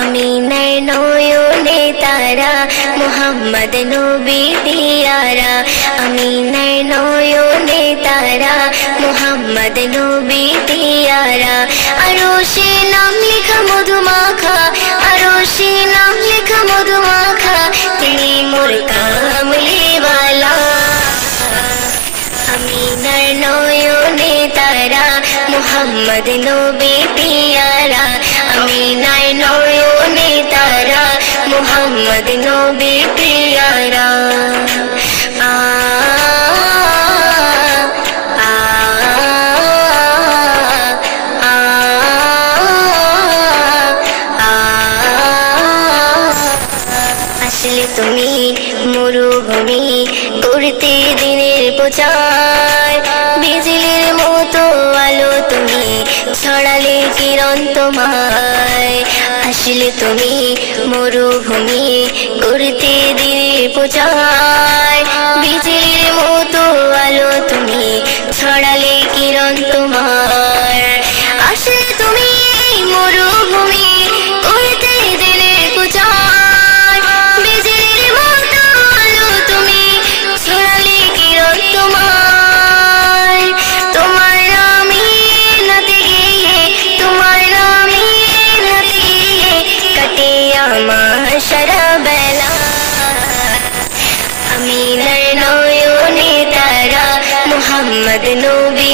আমিনার নয়নে তারা মুহাম্মদ নবী দিয়ারা আমিনার নয়নে তারা মুহাম্মদ নবী দিয়ারা আরশে নাম লেখা মধুমাখা আরশে নাম লেখা মধুমাখা তিনি মোর কামলিওয়ালা আমিনার নয়নে তারা মুহাম্মদ নবী দিয়ারা আমিনার নয়নে তারা মুহাম্মদ নবী দিয়ারা আসলে তুমি মরুভূমি করতে দিনের প্রচার বিজলির মতো আলো তুমি ছড়ালে কিরণ তোমায় আসলে তুমি মরুভূমি করতে দিনের প্রচার বিজলির মতো আলো তুমি ছড়ালে কিরণ তোমার আসলে তুমি মরুভূমি করতে দিনের প্রচার বিজলির মতো আলো তুমি ছড়ালে কিরণ তোমার তোমার নামে নাতে গিয়ে তোমার নামে নাতে গিয়ে কাটে আমার সারা বেলা আমিনার নয়নে তারা মুহাম্মদ নবী